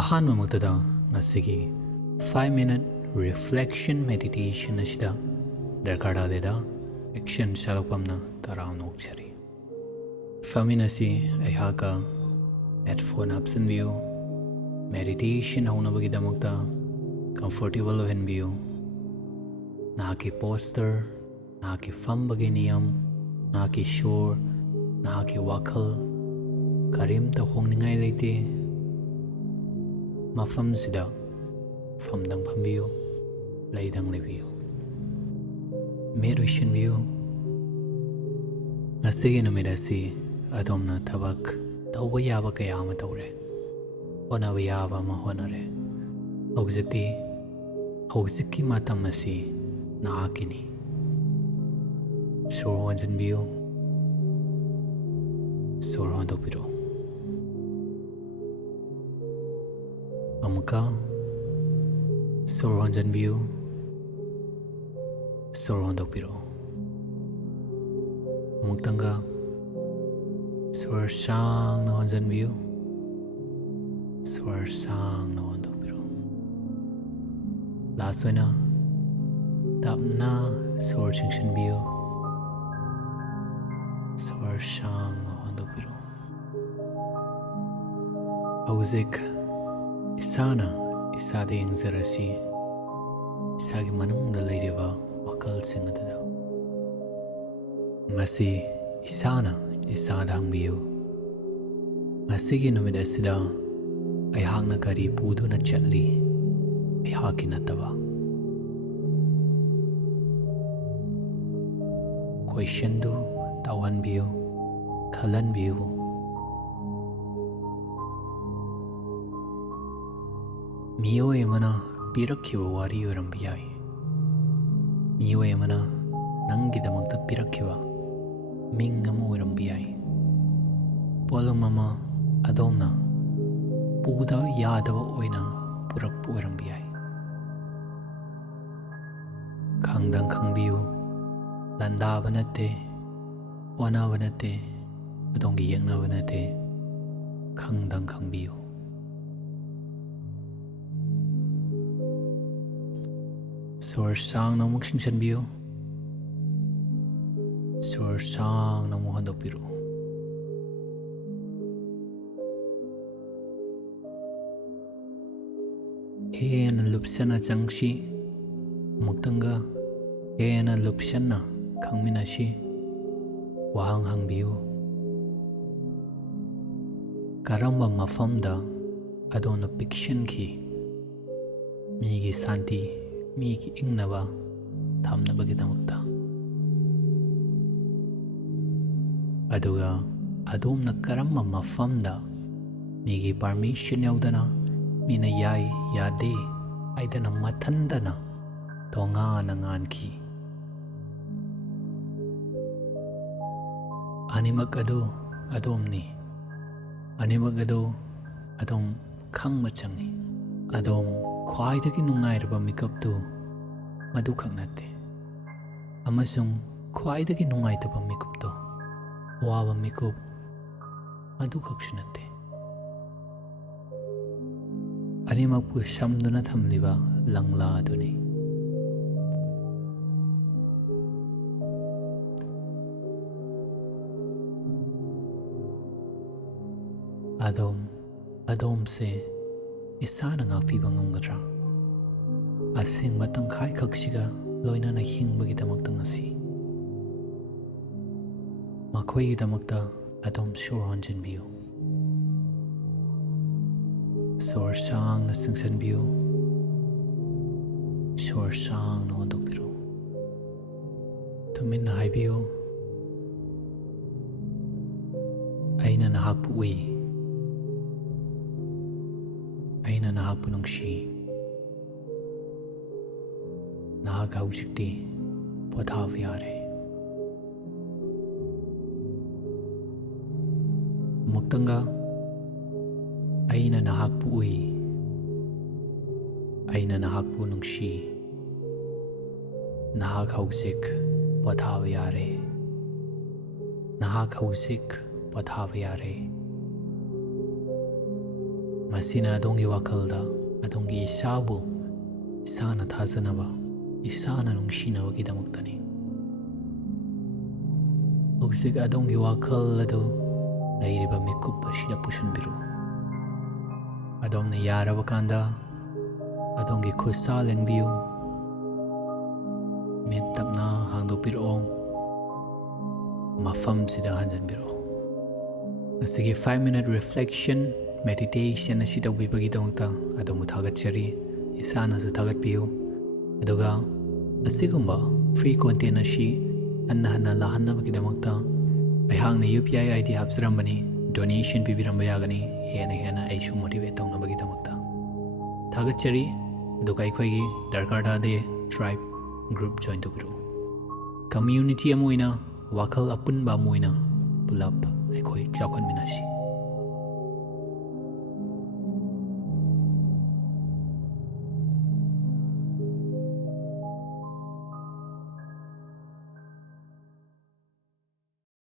ꯑꯍꯥꯟꯕꯃꯛꯇꯗ ꯉꯁꯤꯒꯤ 5-minute reflection meditation ꯑꯁꯤꯗ ꯗꯔꯀꯥꯔ ꯇꯥꯗꯦꯗ ꯑꯦꯛꯁꯟ ꯁꯥꯂꯛꯄꯝꯅ ꯇꯔꯥꯝꯅ ꯑꯣꯛꯆꯔꯤ꯫ ꯐꯝꯃꯤꯟꯅꯁꯤ ꯑꯩꯍꯥꯛꯀ ꯍꯦꯗꯐꯣꯟ ꯍꯥꯞꯆꯤꯟꯕꯤꯌꯨ꯫ ꯃꯦꯗꯤꯇꯦꯁꯟ ꯍꯧꯅꯕꯒꯤꯗꯃꯛꯇ ꯀꯝꯐꯣꯔꯇꯦꯕꯜ ꯑꯣꯏꯍꯟꯕꯤꯌꯨ꯫ ꯅꯍꯥꯛꯀꯤ ꯄꯣꯁꯇꯔ, ꯅꯍꯥꯛꯀꯤ ꯐꯝꯕꯒꯤ ꯅꯤꯌꯝ, ꯅꯍꯥꯛꯀꯤ ꯁꯣꯔ, ꯅꯍꯥꯛꯀꯤ ꯋꯥꯈꯜ ꯀꯔꯤꯝꯇ ꯍꯣꯡꯅꯤꯡꯉꯥꯏ ꯂꯩꯇꯦ꯫ ꯃꯐꯝꯁꯤꯗ ꯐꯝꯗꯪ ꯐꯝꯕꯤꯌꯨ, ꯂꯩꯗꯪ ꯂꯩꯕꯤꯌꯨ꯫ ꯃꯤꯠ ꯎꯏꯁꯤꯟꯕꯤꯌꯨ꯫ ꯉꯁꯤꯒꯤ ꯅꯨꯃꯤꯠ ꯑꯁꯤ ꯑꯗꯣꯝꯅ ꯊꯕꯛ ꯇꯧꯕ ꯌꯥꯕ ꯀꯌꯥ ꯑꯃ ꯇꯧꯔꯦ, ꯍꯣꯠꯅꯕ ꯌꯥꯕ ꯑꯃ ꯍꯣꯠꯅꯔꯦ꯫ ꯍꯧꯖꯤꯛꯀꯤ ꯃꯇꯝ ꯑꯁꯤ ꯅꯍꯥꯛꯀꯤꯅꯤ꯫ ꯁꯣꯔ ꯍꯣꯟꯖꯤꯟꯕꯤꯌꯨ, ꯁꯣꯔ ꯍꯣꯟꯗꯣꯛꯄꯤꯔꯛꯎ꯫ ꯑꯃꯨꯛꯀ ꯁꯣꯔ ꯍꯣꯟꯖꯤꯟꯕꯤꯌꯨ, ꯁꯣꯔ ꯍꯣꯟꯗꯣꯛꯄꯤꯔꯛꯎ꯫ ꯑꯃꯨꯛꯇꯪꯒ ꯁꯣꯔ ꯁꯥꯡꯅ ꯍꯣꯟꯖꯤꯟꯕꯤꯌꯨ, ꯁꯣꯔ ꯁꯥꯡꯅ ꯍꯣꯟꯗꯣꯛꯄꯤꯔꯛꯎ꯫ ꯂꯥꯁ ꯑꯣꯏꯅ ꯇꯞꯅ ꯁꯣꯔ ꯆꯤꯡꯁꯤꯟꯕꯤꯌꯨ, ꯁꯣꯔ ꯁꯥꯡꯅ ꯍꯣꯟꯗꯣꯛꯄꯤꯔꯛꯎ꯫ ꯍꯧꯖꯤꯛ ꯏꯁꯥꯅ ꯏꯁꯥꯗ ꯌꯦꯡꯖꯔꯁꯤ, ꯏꯁꯥꯒꯤ ꯃꯅꯨꯡꯗ ꯂꯩꯔꯤꯕ ꯋꯥꯈꯜꯁꯤꯡ ꯑꯗꯨꯗ꯫ ꯉꯁꯤ ꯏꯁꯥꯅ ꯏꯁꯥꯗ ꯍꯪꯕꯤꯌꯨ, ꯉꯁꯤꯒꯤ ꯅꯨꯃꯤꯠ ꯑꯁꯤꯗ ꯑꯩꯍꯥꯛꯅ ꯀꯔꯤ ꯄꯨꯗꯨꯅ ꯆꯠꯂꯤ ꯑꯩꯍꯥꯛꯀꯤ ꯅꯠꯇꯕ? ꯀꯣꯏꯁꯟꯗꯨ ꯇꯧꯍꯟꯕꯤꯌꯨ, ꯈꯜꯍꯟꯕꯤꯌꯨ꯫ ꯃꯤꯑꯣꯏ ꯑꯃꯅ ꯄꯤꯔꯛꯈꯤꯕ ꯋꯥꯔꯤ ꯑꯣꯏꯔꯝꯕ ꯌꯥꯏ꯫ ꯃꯤꯑꯣꯏ ꯑꯃꯅ ꯅꯪꯒꯤꯗꯃꯛꯇ ꯄꯤꯔꯛꯈꯤꯕ ꯃꯤꯡ ꯑꯃ ꯑꯣꯏꯔꯝꯕ ꯌꯥꯏ꯫ ꯄꯣꯠꯂꯨꯝ ꯑꯃ ꯑꯗꯣꯝꯅ ꯄꯨꯗ ꯌꯥꯗꯕ ꯑꯣꯏꯅ ꯄꯨꯔꯛꯄ ꯑꯣꯏꯔꯝꯕ ꯌꯥꯏ꯫ ꯈꯪꯗꯪ ꯈꯪꯕꯤꯌꯨ, ꯂꯥꯟꯗꯥꯕ ꯅꯠꯇꯦ, ꯑꯣꯟꯅꯕ ꯅꯠꯇꯦ, ꯑꯗꯣꯝꯒꯤ ꯌꯦꯛꯅꯕ ꯅꯠꯇꯦ꯫ ꯈꯪꯗꯪ ꯈꯪꯕꯤꯌꯨ꯫ ꯁꯣꯔ ꯁꯥꯡꯅ ꯑꯃꯨꯛ ꯆꯤꯡꯁꯤꯟꯕꯤꯌꯨ, ꯁꯣꯔ ꯁꯥꯡꯅ ꯑꯃꯨꯛ ꯍꯣꯟꯗꯣꯛꯄꯤꯔꯛꯎ꯫ ꯍꯦꯟꯅ ꯂꯨꯞꯁꯟꯅ ꯆꯪꯁꯤ, ꯑꯃꯨꯛꯇꯪꯒ ꯍꯦꯟꯅ ꯂꯨꯞꯁꯟꯅ ꯈꯪꯃꯤꯟꯅꯁꯤ꯫ ꯋꯥꯍꯪ ꯍꯪꯕꯤꯌꯨ, ꯀꯔꯝꯕ ꯃꯐꯝꯗ ꯑꯗꯣꯝꯅ ꯄꯤꯛꯁꯤꯟꯈꯤ? ꯃꯤꯒꯤ ꯁꯥꯟꯇꯤ, ꯃꯤꯒꯤ ꯏꯪꯅꯕ ꯊꯝꯅꯕꯒꯤꯗꯃꯛꯇ꯫ ꯑꯗꯨꯒ ꯑꯗꯣꯝꯅ ꯀꯔꯝꯕ ꯃꯐꯝꯗ ꯃꯤꯒꯤ ꯄꯥꯔꯃꯤꯁꯟ ꯌꯥꯎꯗꯅ, ꯃꯤꯅ ꯌꯥꯏ ꯌꯥꯗꯦ ꯍꯥꯏꯗꯅ ꯃꯊꯟꯗꯅ ꯇꯣꯉꯥꯟꯅ ꯉꯥꯟꯈꯤ? ꯑꯅꯤꯃꯛ ꯑꯗꯨ ꯑꯗꯣꯝꯅꯤ꯫ ꯑꯅꯤꯃꯛ ꯑꯗꯨ ꯑꯗꯣꯝ ꯈꯪꯕ ꯆꯪꯏ꯫ ꯑꯗꯣꯝ ꯈ꯭ꯋꯥꯏꯗꯒꯤ ꯅꯨꯡꯉꯥꯏꯔꯕ ꯃꯤꯀꯨꯞꯇꯨ ꯃꯗꯨꯈꯛ ꯅꯠꯇꯦ, ꯑꯃꯁꯨꯡ ꯈ꯭ꯋꯥꯏꯗꯒꯤ ꯅꯨꯡꯉꯥꯏꯇꯕ ꯃꯤꯀꯨꯞꯇꯣ, ꯑꯋꯥꯕ ꯃꯤꯀꯨꯞ ꯃꯗꯨꯈꯛꯁꯨ ꯅꯠꯇꯦ꯫ ꯑꯅꯤꯃꯛꯄꯨ ꯁꯝꯗꯨꯅ ꯊꯝꯂꯤꯕ ꯂꯪꯂꯥ ꯑꯗꯨꯅꯤ꯫ ꯑꯗꯣꯝꯁꯦ ꯏꯁꯥꯅ ꯉꯥꯛꯄꯤꯕ ꯉꯝꯒꯗ꯭ꯔꯥ? ꯑꯁꯦꯡꯕ ꯇꯪꯈꯥꯏꯈꯛꯁꯤꯒ ꯂꯣꯏꯅꯅ ꯍꯤꯡꯕꯒꯤꯗꯃꯛꯇ ꯉꯁꯤ ꯃꯈꯣꯏꯒꯤꯗꯃꯛꯇ ꯑꯗꯣꯝ ꯁꯣꯔ ꯍꯣꯟꯖꯤꯟꯕꯤꯌꯨ, ꯁꯣꯔ ꯁꯥꯡꯅ ꯆꯤꯡꯁꯤꯟꯕꯤꯌꯨ, ꯁꯣꯔ ꯁꯥꯡꯅ ꯍꯣꯟꯗꯣꯛꯄꯤꯔꯛꯎ꯫ ꯇꯨꯃꯤꯟꯅ ꯍꯥꯏꯕꯤꯌꯨ, ꯑꯩꯅ ꯅꯍꯥꯛꯄꯨ ꯎꯏ, ꯑꯩꯅ ꯅꯍꯥꯛꯄꯨ ꯅꯨꯡꯁꯤ꯫ ꯅꯍꯥꯛ ꯍꯧꯖꯤꯛꯇꯤ ꯄꯣꯊꯥꯕ ꯌꯥꯔꯦ꯫ ꯑꯃꯨꯛꯇꯪꯒ ꯑꯩꯅ ꯅꯍꯥꯛꯄꯨ ꯎꯏ, ꯑꯩꯅ ꯅꯍꯥꯛꯄꯨ ꯅꯨꯡꯁꯤ꯫ ꯅꯍꯥꯛ ꯍꯧꯖꯤꯛ ꯄꯣꯊꯥꯕ ꯌꯥꯔꯦ꯫ ꯅꯍꯥꯛ ꯍꯧꯖꯤꯛ ꯄꯣꯊꯥꯕ ꯌꯥꯔꯦ꯫ ꯃꯁꯤꯅ ꯑꯗꯣꯝꯒꯤ ꯋꯥꯈꯜꯗ ꯑꯗꯣꯝꯒꯤ ꯏꯁꯥꯕꯨ ꯏꯁꯥꯅ ꯊꯥꯖꯅꯕ, ꯏꯁꯥꯅ ꯅꯨꯡꯁꯤꯅꯕꯒꯤꯗꯃꯛꯇꯅꯤ꯫ ꯍꯧꯖꯤꯛ ꯑꯗꯣꯝꯒꯤ ꯋꯥꯈꯜ ꯑꯗꯨ ꯂꯩꯔꯤꯕ ꯃꯤꯀꯨꯞ ꯑꯁꯤꯗ ꯄꯨꯁꯤꯟꯕꯤꯔꯨ꯫ ꯑꯗꯣꯝꯅ ꯌꯥꯔꯕ ꯀꯥꯟꯗ ꯑꯗꯣꯝꯒꯤ ꯈꯨꯠ ꯁꯥ ꯂꯦꯡꯕꯤꯌꯨ, ꯃꯤꯠ ꯇꯞꯅ ꯍꯥꯡꯗꯣꯛꯄꯤꯔꯛꯑꯣ, ꯃꯐꯝꯁꯤꯗ ꯍꯟꯖꯤꯟꯕꯤꯔꯛꯑꯣ꯫ ꯉꯁꯤꯒꯤ 5-minute reflection meditation ꯑꯁꯤ ꯇꯧꯕꯤꯕꯒꯤꯗꯃꯛꯇ ꯑꯗꯣꯝꯕꯨ ꯊꯥꯒꯠꯆꯔꯤ, ꯏꯁꯥꯅꯁꯨ ꯊꯥꯒꯠꯄꯤꯌꯨ꯫ ꯑꯗꯨꯒ ꯑꯁꯤꯒꯨꯝꯕ ꯐ꯭ꯔꯤ ꯀꯣꯟꯇꯦꯟ ꯑꯁꯤ ꯍꯟꯅ ꯍꯟꯅ ꯂꯥꯛꯍꯟꯅꯕꯒꯤꯗꯃꯛꯇ ꯑꯩꯍꯥꯛꯅ UPI ID ꯍꯥꯞꯆꯔꯝꯕꯅꯤ, ꯗꯣꯅꯦꯁꯟ ꯄꯤꯕꯤꯔꯝꯕ ꯌꯥꯒꯅꯤ, ꯍꯦꯟꯅ ꯑꯩꯁꯨ ꯃꯣꯇꯤꯚꯦꯠ ꯇꯧꯅꯕꯒꯤꯗꯃꯛꯇ ꯊꯥꯒꯠꯆꯔꯤ꯫ ꯑꯗꯨꯒ ꯑꯩꯈꯣꯏꯒꯤ ꯗꯔꯀꯥꯔ ꯇꯥꯗꯦ ꯇ꯭ꯔꯥꯏꯕ ꯒ꯭ꯔꯨꯞ ꯖꯣꯏꯟ ꯇꯧꯕꯤꯔꯛꯎ꯫ ꯀꯝꯃ꯭ꯌꯨꯅꯤꯇꯤ ꯑꯃ ꯑꯣꯏꯅ, ꯋꯥꯈꯜ ꯑꯄꯨꯟꯕ ꯑꯃ ꯑꯣꯏꯅ ꯄꯨꯂꯞ ꯑꯩꯈꯣꯏ ꯆꯥꯎꯈꯠꯃꯤꯟꯅꯁꯤ꯫